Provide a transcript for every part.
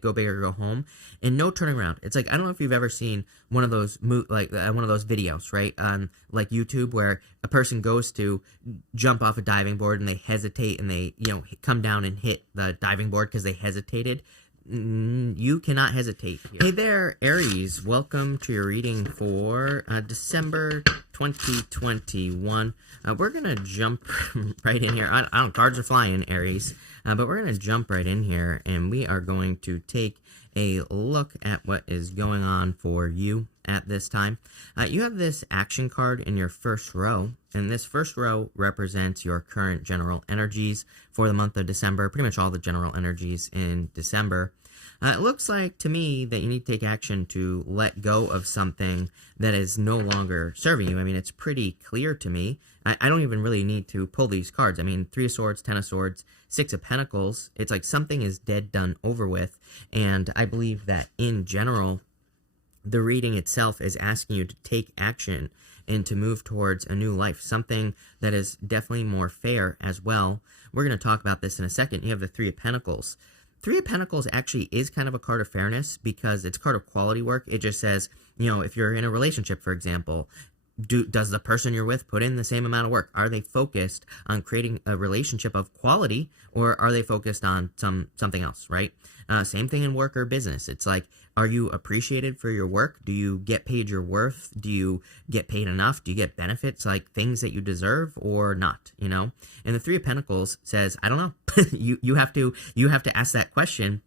go big or go home, and no turning around. It's like, I don't know if you've ever seen one of those one of those videos, right, on like YouTube, where a person goes to jump off a diving board and they hesitate and they, come down and hit the diving board because they hesitated. You cannot hesitate here. Hey there, Aries. Welcome to your reading for December 2021. We're going to jump right in here. I don't, cards are flying, Aries. But we're going to jump right in here, and we are going to take a look at what is going on for you at this time. You have this action card in your first row, and this first row represents your current general energies for the month of December, pretty much all the general energies in December. It looks like to me that you need to take action to let go of something that is no longer serving you. I mean, it's pretty clear to me. I don't even really need to pull these cards. I mean, 3 of Swords, 10 of Swords, 6 of Pentacles. It's like something is dead, done, over with. And I believe that in general, the reading itself is asking you to take action and to move towards a new life, something that is definitely more fair as well. We're going to talk about this in a second. You have the 3 of Pentacles. 3 of Pentacles actually is kind of a card of fairness because it's a card of quality work. It just says, if you're in a relationship, for example, does the person you're with put in the same amount of work? Are they focused on creating a relationship of quality, or are they focused on something else, right? Same thing in work or business. It's like, are you appreciated for your work? Do you get paid your worth? Do you get paid enough? Do you get benefits, like things that you deserve, or not? And the 3 of Pentacles says, I don't know. you have to ask that question.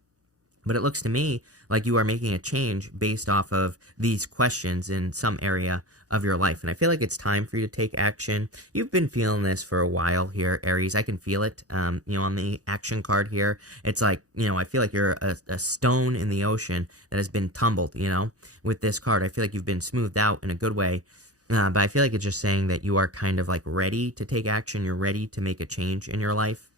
But it looks to me like you are making a change based off of these questions in some area of your life. And I feel like it's time for you to take action. You've been feeling this for a while here, Aries. I can feel it, on the action card here. It's like, I feel like you're a stone in the ocean that has been tumbled, with this card. I feel like you've been smoothed out in a good way. But I feel like it's just saying that you are kind of like ready to take action. You're ready to make a change in your life.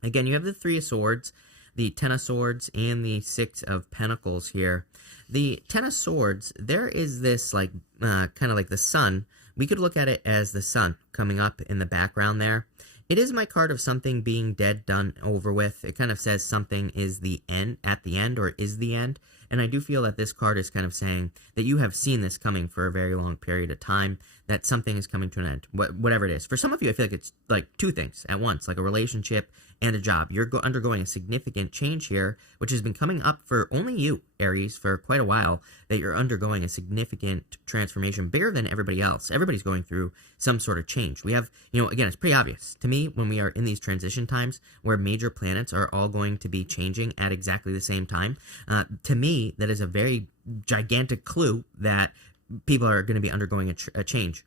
Again, you have the 3 of Swords, the 10 of Swords, and the 6 of Pentacles here. The 10 of Swords, there is this like kind of like the sun. We could look at it as the sun coming up in the background there. It is my card of something being dead, done, over with. It kind of says something is the end, at the end, or is the end. And I do feel that this card is kind of saying that you have seen this coming for a very long period of time, that something is coming to an end, whatever it is. For some of you, I feel like it's like 2 things at once, like a relationship and a job. You're undergoing a significant change here, which has been coming up for only you, Aries, for quite a while, that you're undergoing a significant transformation, bigger than everybody else. Everybody's going through some sort of change. We have, again, it's pretty obvious to me when we are in these transition times where major planets are all going to be changing at exactly the same time. To me, that is a very gigantic clue that people are going to be undergoing a change.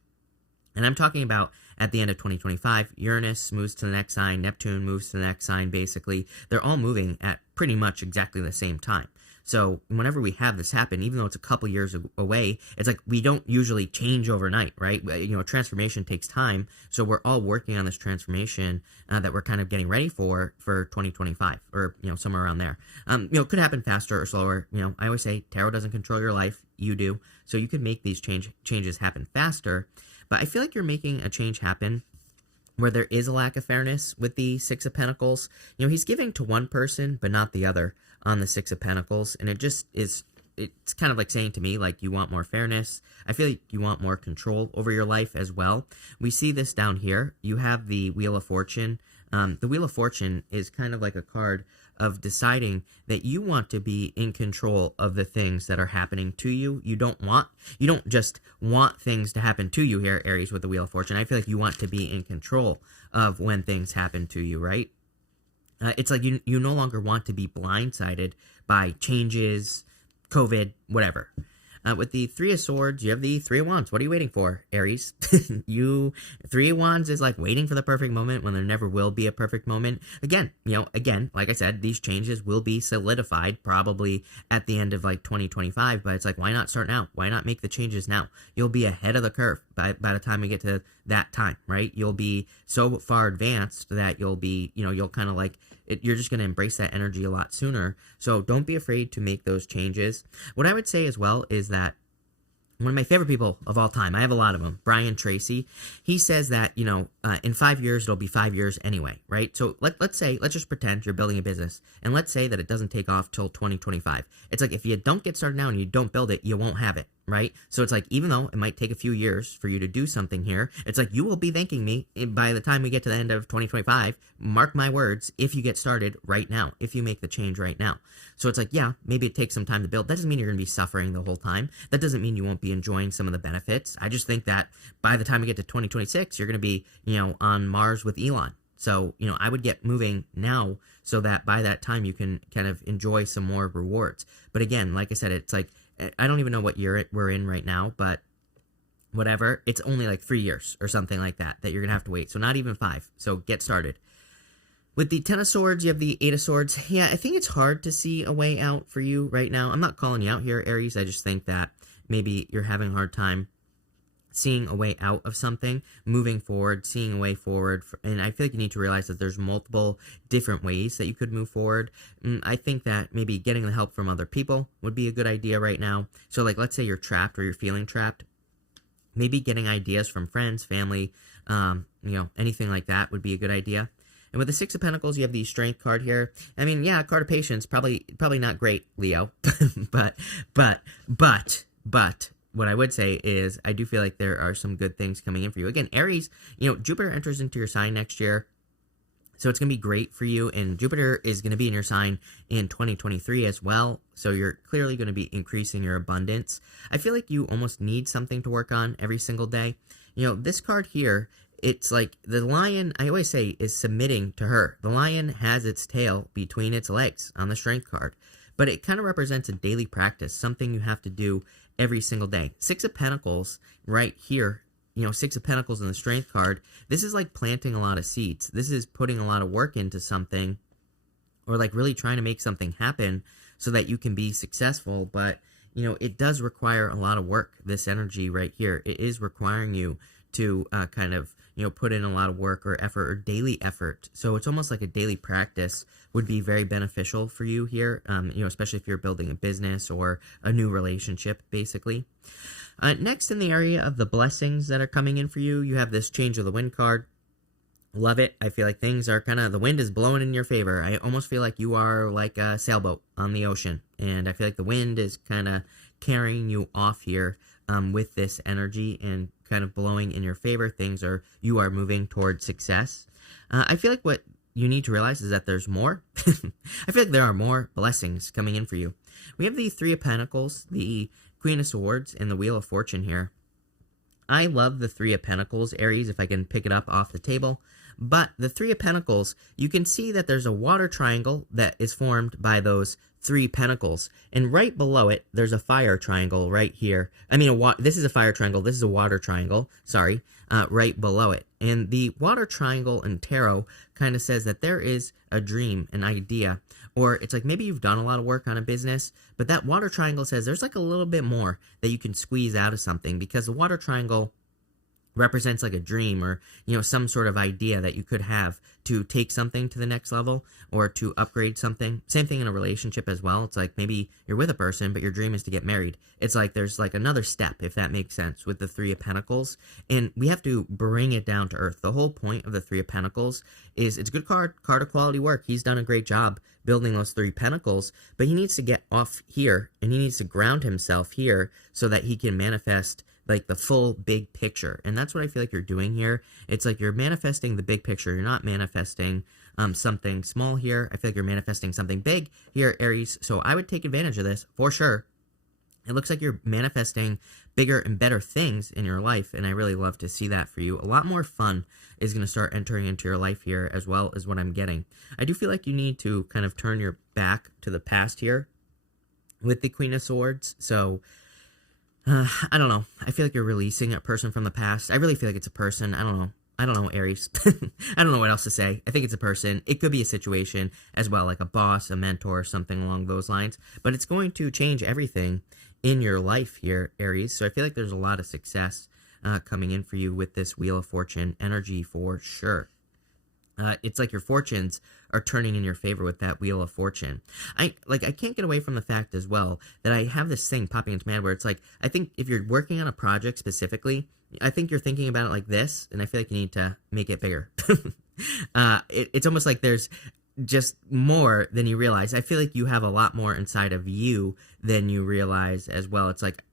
And I'm talking about at the end of 2025, Uranus moves to the next sign, Neptune moves to the next sign, basically. They're all moving at pretty much exactly the same time. So whenever we have this happen, even though it's a couple years away, it's like we don't usually change overnight, right? Transformation takes time. So we're all working on this transformation that we're kind of getting ready for 2025, or, somewhere around there. Could happen faster or slower. I always say tarot doesn't control your life. You do. So you could make these changes happen faster. But I feel like you're making a change happen where there is a lack of fairness with the 6 of Pentacles. He's giving to one person, but not the other on the 6 of Pentacles. And it just is, it's kind of like saying to me, like, you want more fairness. I feel like you want more control over your life as well. We see this down here. You have the Wheel of Fortune. The Wheel of Fortune is kind of like a card of deciding that you want to be in control of the things that are happening to you. You don't just want things to happen to you here, Aries, with the Wheel of Fortune. I feel like you want to be in control of when things happen to you, right? It's like you no longer want to be blindsided by changes, COVID, whatever. With the 3 of Swords, you have the 3 of Wands. What are you waiting for, Aries? 3 of Wands is like waiting for the perfect moment when there never will be a perfect moment. Again, like I said, these changes will be solidified probably at the end of like 2025, but it's like, why not start now? Why not make the changes now? You'll be ahead of the curve by the time we get to that time, right? You'll be so far advanced that you'll be, you'll kind of like, you're just going to embrace that energy a lot sooner. So don't be afraid to make those changes. What I would say as well is that one of my favorite people of all time, I have a lot of them, Brian Tracy, he says that, in 5 years, it'll be 5 years anyway, right? So let's just pretend you're building a business, and let's say that it doesn't take off till 2025. It's like, if you don't get started now and you don't build it, you won't have it, right? So it's like, even though it might take a few years for you to do something here, it's like, you will be thanking me by the time we get to the end of 2025, mark my words, if you get started right now, if you make the change right now. So it's like, yeah, maybe it takes some time to build. That doesn't mean you're going to be suffering the whole time. That doesn't mean you won't be enjoying some of the benefits. I just think that by the time we get to 2026, you're going to be, on Mars with Elon. So, I would get moving now so that by that time you can kind of enjoy some more rewards. But again, like I said, it's like, I don't even know what year we're in right now, but whatever, it's only like 3 years or something like that you're going to have to wait. So not even 5. So get started. With the Ten of Swords, you have the Eight of Swords. Yeah, I think it's hard to see a way out for you right now. I'm not calling you out here, Aries. I just think that maybe you're having a hard time seeing a way out of something, moving forward, seeing a way forward. And I feel like you need to realize that there's multiple different ways that you could move forward. I think that maybe getting the help from other people would be a good idea right now. So like, let's say you're trapped or you're feeling trapped. Maybe getting ideas from friends, family, anything like that would be a good idea. And with the Six of Pentacles, you have the Strength card here. I mean, yeah, card of patience, probably not great, Leo. but what I would say is I do feel like there are some good things coming in for you. Again, Aries, Jupiter enters into your sign next year. So it's going to be great for you. And Jupiter is going to be in your sign in 2023 as well. So you're clearly going to be increasing your abundance. I feel like you almost need something to work on every single day. This card here, it's like the lion, I always say, is submitting to her. The lion has its tail between its legs on the Strength card. But it kind of represents a daily practice, something you have to do every single day. Six of Pentacles right here, Six of Pentacles in the Strength card. This is like planting a lot of seeds. This is putting a lot of work into something, or like really trying to make something happen so that you can be successful. But, it does require a lot of work, this energy right here. It is requiring you to kind of, put in a lot of work or effort or daily effort. So it's almost like a daily practice would be very beneficial for you here, especially if you're building a business or a new relationship, basically. Next, in the area of the blessings that are coming in for you, you have this Change of the Wind card. Love it. I feel like things are the wind is blowing in your favor. I almost feel like you are like a sailboat on the ocean. And I feel like the wind is kind of carrying you off here with this energy and kind of blowing in your favor. You are moving towards success. I feel like what you need to realize is that there's more. I feel like there are more blessings coming in for you. We have the Three of Pentacles, the Queen of Swords, and the Wheel of Fortune here. I love the Three of Pentacles, Aries, if I can pick it up off the table. But the Three of Pentacles, you can see that there's a water triangle that is formed by those three pentacles. And right below it, there's a fire triangle right here. I mean, this is a fire triangle. This is a water triangle. Sorry. Right below it. And the water triangle in tarot kind of says that there is a dream, an idea, or it's like maybe you've done a lot of work on a business, but that water triangle says there's like a little bit more that you can squeeze out of something, because the water triangle represents like a dream or, some sort of idea that you could have to take something to the next level or to upgrade something. Same thing in a relationship as well. It's like maybe you're with a person, but your dream is to get married. It's like there's like another step, if that makes sense, with the Three of Pentacles. And we have to bring it down to earth. The whole point of the Three of Pentacles is it's a good card of quality work. He's done a great job building those three pentacles, but he needs to get off here and he needs to ground himself here so that he can manifest like the full big picture. And that's what I feel like you're doing here. It's like you're manifesting the big picture. You're not manifesting something small here. I feel like you're manifesting something big here, Aries. So I would take advantage of this for sure. It looks like you're manifesting bigger and better things in your life, and I really love to see that for you. A lot more fun is going to start entering into your life here, as well as what I'm getting. I do feel like you need to kind of turn your back to the past here with the Queen of Swords. So I don't know. I feel like you're releasing a person from the past. I really feel like it's a person. I don't know, Aries. I don't know what else to say. I think it's a person. It could be a situation as well, like a boss, a mentor, something along those lines. But it's going to change everything in your life here, Aries. So I feel like there's a lot of success coming in for you with this Wheel of Fortune energy for sure. It's like your fortunes are turning in your favor with that Wheel of Fortune. I can't get away from the fact as well that I have this thing popping into my head where it's like, I think if you're working on a project specifically, I think you're thinking about it like this, and I feel like you need to make it bigger. It's almost like there's just more than you realize. I feel like you have a lot more inside of you than you realize as well. It's like,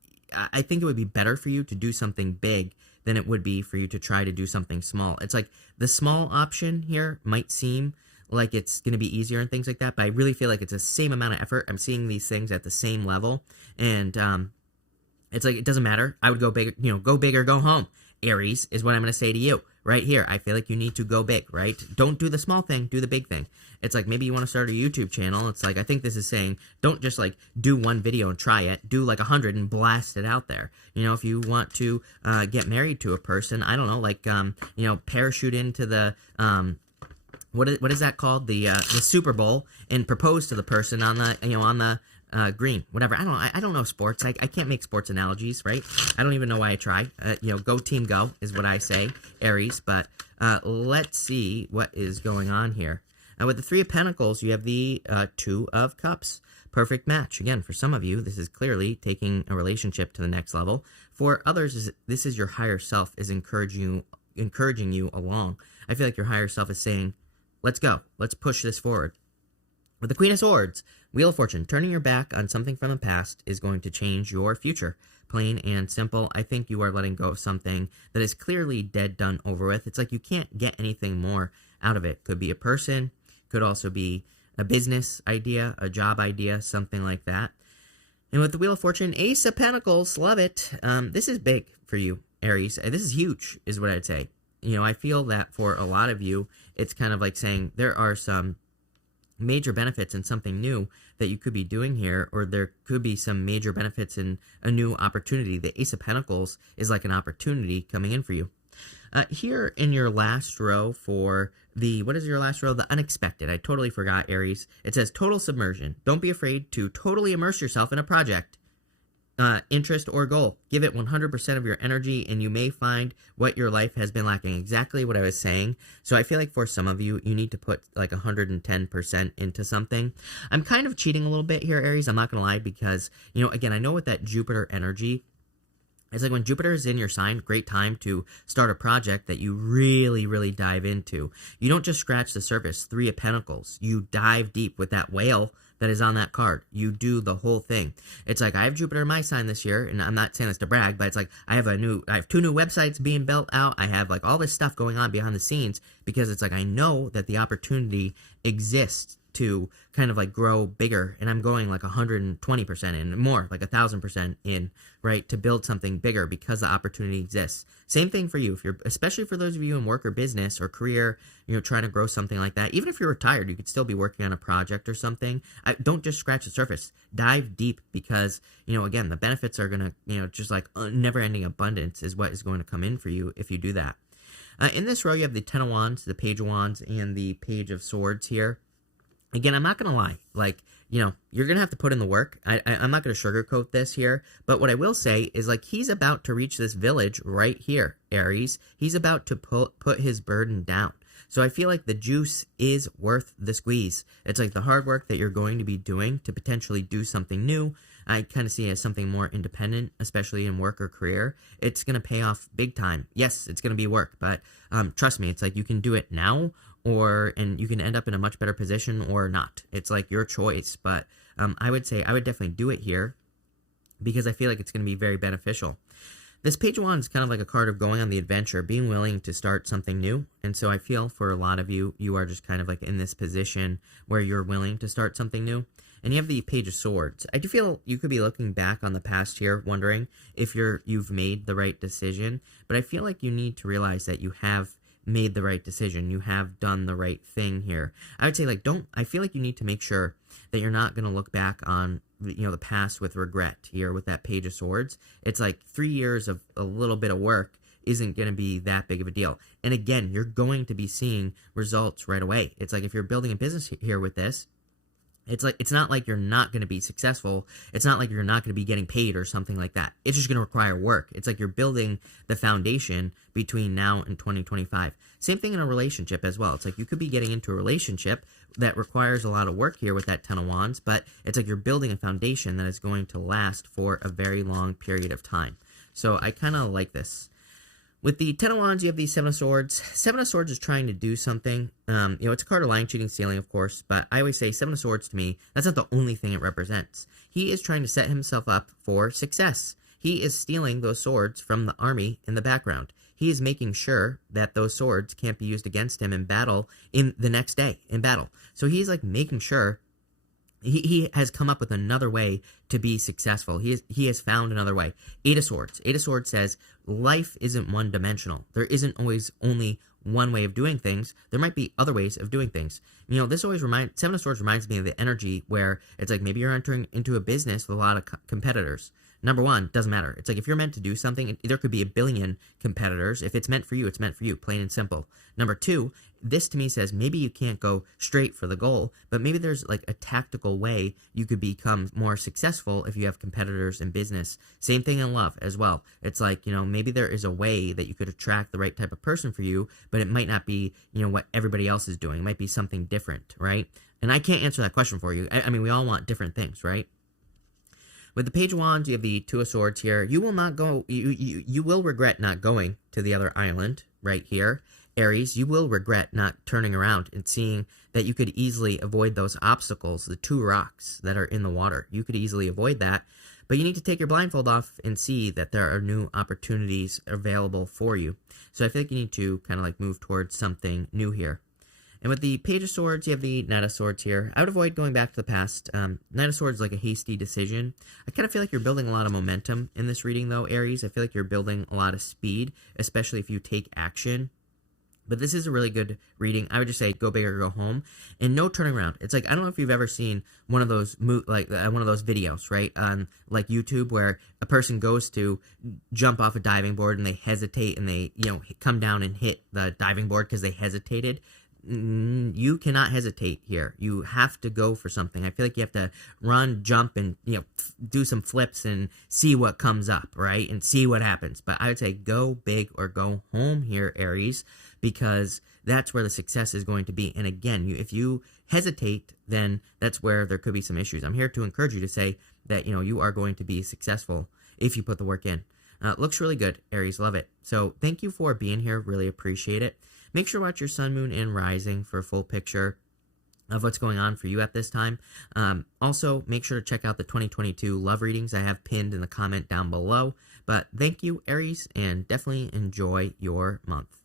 I think it would be better for you to do something big than it would be for you to try to do something small. It's like the small option here might seem like it's going to be easier and things like that, but I really feel like it's the same amount of effort. I'm seeing these things at the same level, and it's like, it doesn't matter. I would go big, go big or go home. Aries is what I'm going to say to you right here. I feel like you need to go big, right? Don't do the small thing, do the big thing. It's like, maybe you want to start a YouTube channel. It's like, I think this is saying, don't just like do one video and try it. Do like 100 and blast it out there. If you want to get married to a person, I don't know, like, parachute into the, what is that called? The Super Bowl, and propose to the person on the, green, whatever. I don't know sports. I can't make sports analogies, right? I don't even know why I try. Go team go is what I say, Aries. But let's see what is going on here. With the Three of Pentacles, you have the Two of Cups. Perfect match. Again, for some of you, this is clearly taking a relationship to the next level. For others, this is your higher self is encouraging you along. I feel like your higher self is saying, let's go. Let's push this forward. With the Queen of Swords, Wheel of Fortune, turning your back on something from the past is going to change your future. Plain and simple. I think you are letting go of something that is clearly dead, done, over with. It's like you can't get anything more out of it. Could be a person, could also be a business idea, a job idea, something like that. And with the Wheel of Fortune, Ace of Pentacles, love it. This is big for you, Aries. This is huge, is what I'd say. I feel that for a lot of you, it's kind of like saying there are some major benefits in something new that you could be doing here, or there could be some major benefits in a new opportunity. The Ace of Pentacles is like an opportunity coming in for you. Here in your last row for the, what is your last row? The unexpected. I totally forgot, Aries. It says total submersion. Don't be afraid to totally immerse yourself in a project, interest, or goal. Give it 100% of your energy, and you may find what your life has been lacking. Exactly what I was saying. So I feel like for some of you, you need to put like 110% into something. I'm kind of cheating a little bit here, Aries. I'm not going to lie, because, again, I know with that Jupiter energy, it's like when Jupiter is in your sign, great time to start a project that you really, really dive into. You don't just scratch the surface. Three of Pentacles. You dive deep with that whale that is on that card. You do the whole thing. It's like, I have Jupiter in my sign this year, and I'm not saying this to brag, but it's like I have 2 new websites being built out. I have like all this stuff going on behind the scenes, because it's like I know that the opportunity exists to kind of like grow bigger, and I'm going like 120% in, more like 1,000% in, right, to build something bigger because the opportunity exists. Same thing for you, if you're, especially for those of you in work or business or career, trying to grow something like that. Even if you're retired, you could still be working on a project or something. Don't just scratch the surface. Dive deep, because again, the benefits are gonna, just like never-ending abundance is what is going to come in for you if you do that. In this row, you have the Ten of Wands, the Page of Wands, and the Page of Swords here. Again, I'm not going to lie, like, you're going to have to put in the work. I'm not going to sugarcoat this here, but what I will say is, like, he's about to reach this village right here, Aries. He's about to put his burden down. So I feel like the juice is worth the squeeze. It's like the hard work that you're going to be doing to potentially do something new, I kind of see it as something more independent, especially in work or career. It's going to pay off big time. Yes, it's going to be work, but trust me, it's like you can do it now, and you can end up in a much better position or not. It's like your choice, but I would say I would definitely do it here, because I feel like it's going to be very beneficial. This Page of Wands is kind of like a card of going on the adventure, being willing to start something new. And so I feel for a lot of you, you are just kind of like in this position where you're willing to start something new. And you have the Page of Swords. I do feel you could be looking back on the past year, wondering if you've made the right decision. But I feel like you need to realize that you have made the right decision. You have done the right thing here. I would say, like, I feel like you need to make sure that you're not going to look back on the past with regret here with that Page of Swords. It's like 3 years of a little bit of work isn't going to be that big of a deal. And again, you're going to be seeing results right away. It's like if you're building a business here with this, It's like, it's not like you're not going to be successful. It's not like you're not going to be getting paid or something like that. It's just going to require work. It's like you're building the foundation between now and 2025. Same thing in a relationship as well. It's like you could be getting into a relationship that requires a lot of work here with that Ten of Wands, but it's like you're building a foundation that is going to last for a very long period of time. So I kind of like this. With the Ten of Wands, you have the Seven of Swords. Seven of Swords is trying to do something. It's a card of lying, cheating, stealing, of course, but I always say Seven of Swords to me, that's not the only thing it represents. He is trying to set himself up for success. He is stealing those swords from the army in the background. He is making sure that those swords can't be used against him in battle in the next day in battle. So he's like making sure he has come up with another way to be successful. He has found another way. Eight of Swords. Eight of Swords says life isn't one-dimensional. There isn't always only one way of doing things. There might be other ways of doing things. This always Seven of Swords reminds me of the energy where it's like maybe you're entering into a business with a lot of competitors. Number one, doesn't matter. It's like if you're meant to do something, there could be a billion competitors. If it's meant for you, it's meant for you, plain and simple. Number two, this to me says maybe you can't go straight for the goal, but maybe there's like a tactical way you could become more successful if you have competitors in business. Same thing in love as well. It's like, maybe there is a way that you could attract the right type of person for you, but it might not be, what everybody else is doing. It might be something different, right? And I can't answer that question for you. I mean, we all want different things, right? With the Page of Wands, you have the Two of Swords here. You will not go, you will regret not going to the other island right here. Aries, you will regret not turning around and seeing that you could easily avoid those obstacles, the two rocks that are in the water. You could easily avoid that, but you need to take your blindfold off and see that there are new opportunities available for you. So I feel like you need to kind of like move towards something new here. And with the Page of Swords, you have the Knight of Swords here. I would avoid going back to the past. Knight of Swords is like a hasty decision. I kind of feel like you're building a lot of momentum in this reading, though, Aries. I feel like you're building a lot of speed, especially if you take action. But this is a really good reading. I would just say go big or go home, and no turning around. It's like, I don't know if you've ever seen one of those one of those videos, right, on like YouTube, where a person goes to jump off a diving board and they hesitate and they come down and hit the diving board because they hesitated. You cannot hesitate here. You have to go for something. I feel like you have to run, jump, and do some flips and see what comes up, right? And see what happens. But I would say go big or go home here, Aries, because that's where the success is going to be. And again, if you hesitate, then that's where there could be some issues. I'm here to encourage you to say that you are going to be successful if you put the work in. Looks really good, Aries. Love it. So thank you for being here. Really appreciate it. Make sure to watch your sun, moon, and rising for a full picture of what's going on for you at this time. Also, make sure to check out the 2022 love readings I have pinned in the comment down below. But thank you, Aries, and definitely enjoy your month.